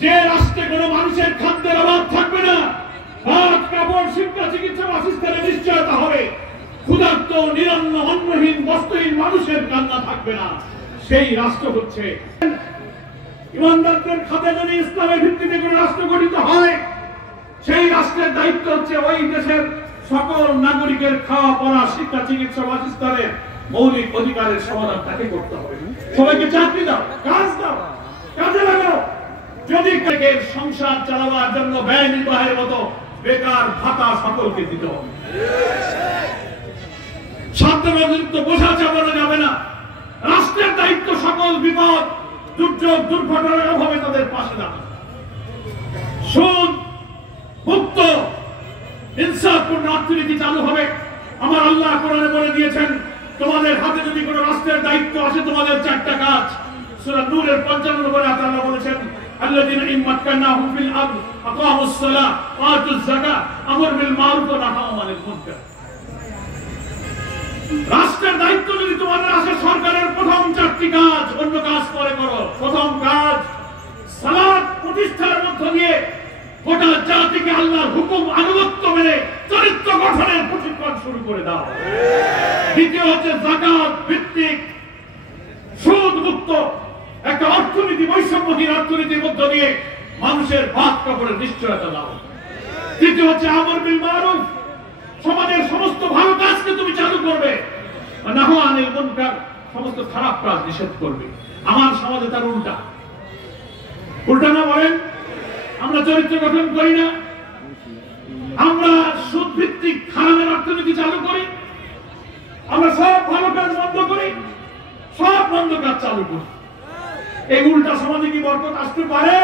যে রাষ্ট্রে কোনো মানুষের খাদ্যের অভাব থাকবে না, ভাত কাপড় শিক্ষা চিকিৎসা বাসস্থানের নিশ্চয়তা হবে, ক্ষুধার্ত নিরন্ন অন্নহীন বস্ত্রহীন মানুষের কান্না থাকবে না, সেই রাষ্ট্র হচ্ছে ইমানদারদের খাতে যদি ইসলামের ভিত্তিতে কোনো রাষ্ট্র গঠিত হয়, সেই রাষ্ট্রের দায়িত্ব হচ্ছে ওই দেশের সকল নাগরিকের খাওয়া পড়া শিক্ষা চিকিৎসা বাসস্থানের মৌলিক অধিকারের সমাধান তাকে করতে হবে। সবাইকে চাকরি দাও, কাজ দাও, কাজে লাগাও। যদি সংসার চালাবার জন্য ব্যয় নির্বাহের মতো বেকার ভাতা সকলকে দিতে হবে। স্বার্থবাদিত্ব বোঝা চাপানো যাবে না। রাষ্ট্রের দায়িত্ব সকল বিপদ দুর্যোগ দুর্ঘটনার অভাবে তাদের পাশে দাঁড়ানো। সুদ মুক্ত ইনসাফপূর্ণ অর্থনীতি চালু হবে। আমার আল্লাহ কোরআনে বলে দিয়েছেন, তোমাদের হাতে যদি কোনো রাষ্ট্রের দায়িত্ব আসে, তোমাদের চারটা কাজ। সূরা নূরের 55 নম্বরে আল্লাহ বলেছেন, আল্লাযীনা ইন মাক্কানাহুম ফিল আরদ আকামুস সালাহ ওয়া আতুজ যাকাত আমর বিল মারুফ ওয়া নাহাউ আনিল মুনকার। রাষ্ট্রের দায়িত্ব যদি তোমাদের আসে, সরকারের প্রথম চারটি কাজ, অন্য কাজ পরে করো। প্রথম কাজ সালাত প্রতিষ্ঠার মধ্য দিয়ে গোটা জাতিকে আল্লাহর হুকুম আনুগত্য মেনে চরিত্র গঠনের প্রশিক্ষণ শুরু করে দাও। দ্বিতীয় হচ্ছে যাকাত ভিত্তিক সুদ মুক্ত একটা অর্থনীতি, বৈষম্যহীন অর্থনীতির মধ্য দিয়ে মানুষের ভাত কাপড়ের নিশ্চয়তা দাও। তৃতীয় হচ্ছে আমর বিল মারুফ, সমাজের সমস্ত ভালো কাজকে তুমি চালু করবে, নাহু আনিল মুনকার, সমস্ত খারাপ কাজ নিষেধ করবে। আমার সমাজে তার উল্টা না বলেন? আমরা চরিত্র গঠন করি না, আমরা সুদ ভিত্তিক হারামের অর্থনীতি চালু করি, আমরা সব ভালো কাজ বন্ধ করি, সব বন্ধ কাজ চালু করি। এই উল্টা সমাজে কি বরকত আসতে পারে?